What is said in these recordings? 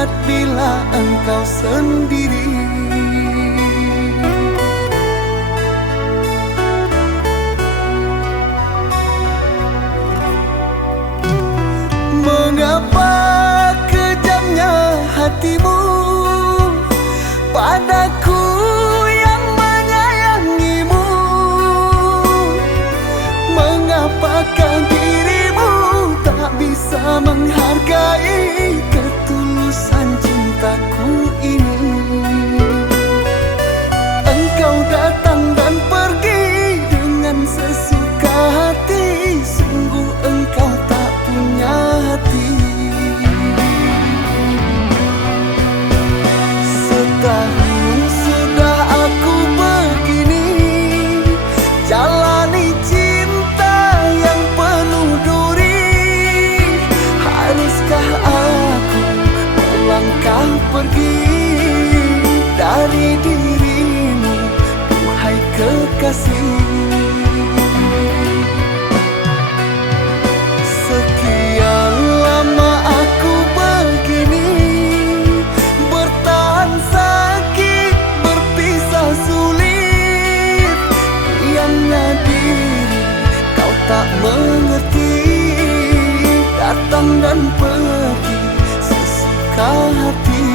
hangat bila engkau sendiri. Mengapa kejamnya hatimu padaku yang menyayangimu? Mengapakah dirimu tak bisa menghargai ketulusan cintaku ini? Engkau datang dan pergi dengan sesuka hati, sungguh engkau tak punya hati. Setahun sudah aku begini, jalani cinta yang penuh duri. Haruskah aku melangkah pergi dari dirimu, duhai kekasih? Sekian lama aku begini, bertahan sakit, berpisah sulit. Diamnya diri, kau tak mengerti, datang dan pergi sesuka hati.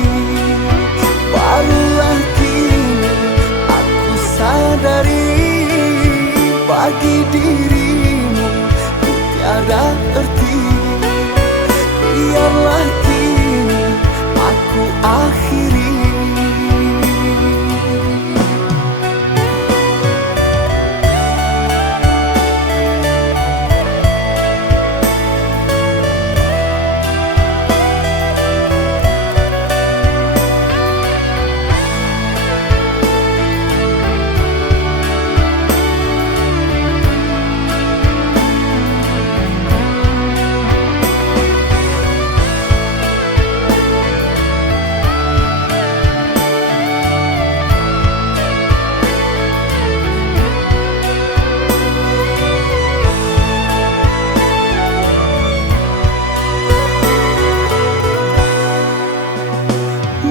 Barulah kini aku sadari, bagi dirimu ku tiada erti. Biarlah kini aku akhiri.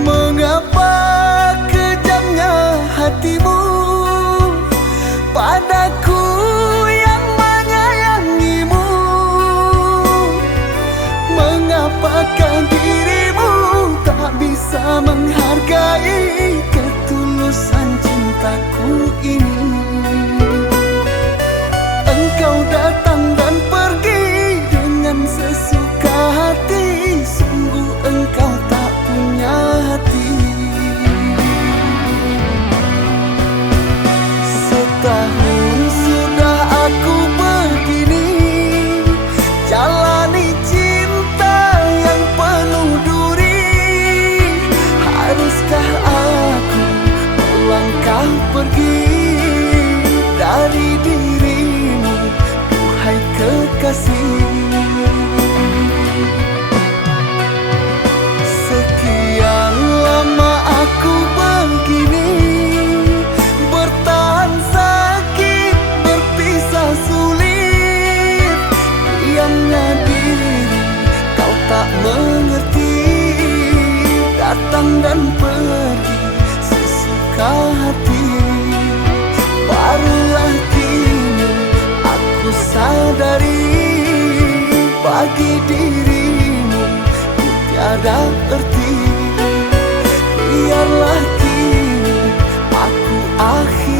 Mengapa kejamnya hatimu padaku yang menyayangimu? Mengapakah dirimu tak bisa menghargai ketulusan cintaku ini? Engkau datang dan pergi dengan sesuka hati, sungguh engkau tak punya hati. Setahun sudah aku begini, jalani cinta yang penuh duri. Haruskah aku melangkah pergi dari dirimu, duhai kekasih? Sekian lama aku begini, bertahan sakit, berpisah sulit. Diamnya diri, kau tak mengerti, datang dan pergi sesuka hati. Barulah kini aku sadari, bagi dirimu ku tiada erti. Biarlah kini aku akhiri.